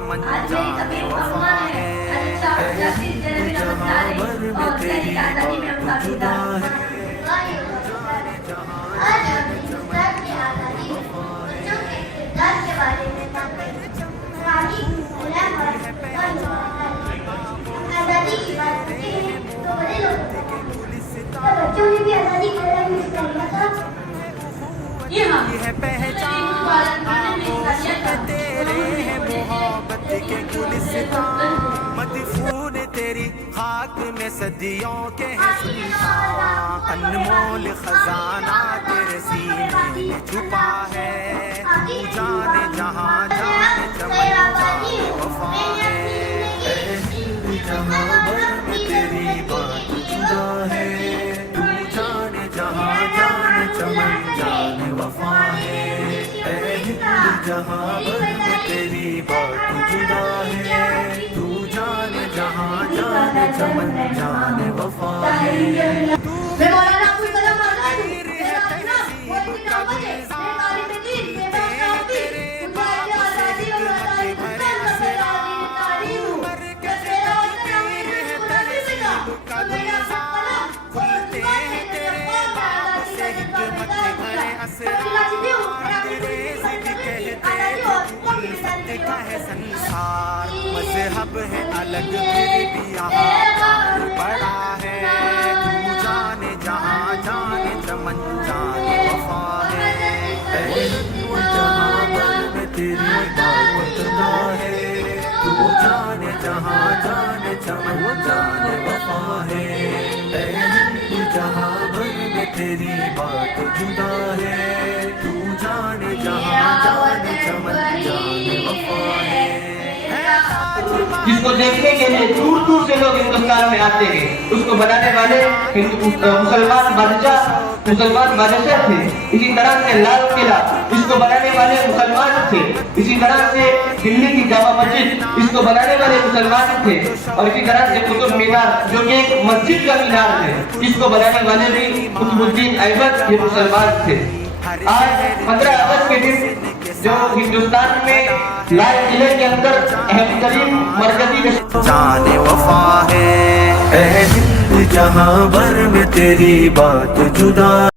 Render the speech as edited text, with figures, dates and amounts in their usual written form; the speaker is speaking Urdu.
چمن جانے وفا ہے، جہاں بھر میں تیری بات جدا ہے، آج ہم ہندوستان کی آزادی میں بچوں کے کردار کے بارے میں بات کریں گے۔ تعلیم، علم اور آزادی کی بات کرتے ہیں تو بڑے لوگ بتاتے ہیں کیا بچوں نے بھی آزادی کی لڑائی میں حصہ لیا تھا؟ یہ ہے پہچان آغوش پہ تیرے ہے محبت کے گلستان، مدفون تیری خاک میں صدیوں کے ہیں سلطان، انمول خزانہ تیرے سینے میں چھپا ہے، تو جانے جہاں جانے چمن جانے وفا ہے، جہاں بھر میں تیری بات جدا ہے، تو جانے جہاں جانے چمن جانے وفا ہے، اے ہند جہاں بھر میں تیری بات جدا ہے، تو جانے جہاں جانے چمن جانے وفا ہے، میں مولانا ابو الکلام آزاد ہوں، میرا اپنا وہ ایک نعمت ہے، میں طالب دین، میں باپ حافظ، مجاہد آزادی و مطالب حسن کا میرا دین تعلیم ہوں، جب میرا وطن امیر ہے منتظر کا، تو میرا خط قلم وہ عنوان ہے میرے قوم کا آزادی کا جذبہ بیدار کیا، سب کلاچی ہوں، میرا ملک آزادی اور قوم کی بیداری کے وقت سنسار مذہب ہے الگ پھر بھی یہاں بڑا ہے، تو جانے جہاں جانے چمن جانے وفا ہے، اے ہند جہاں بھر میں تیری بات جدا ہے، تو جانے جہاں جانے چمن جانے وفا ہے، اے ہند جہاں بھر میں تیری بات جدا ہے، تو جانے جہاں جانے چمن جانے وفا ہے، جس کو دیکھنے کے لیے دور دور سے لوگ ہندوستان میں آتے ہیں، اس کو بنانے والے مسلمان بادشاہ تھے، اسی طرح سے لال قلعہ اس کو بنانے والے مسلمان تھے، اسی طرح سے دلی کی جامع مسجد اس کو بنانے والے مسلمان تھے، اور اسی طرح سے قطب مینار جو کہ ایک مسجد کا مینار ہے اس کو بنانے والے بھی قطب الدین ایبک یہ مسلمان تھے۔ آج 15 اگست کے دن جو ہندوستان میں لال قلعے کے اندر اہم ترین مرکزی جانے وفا ہے، اے ہند جہاں بھر میں تیری بات جدا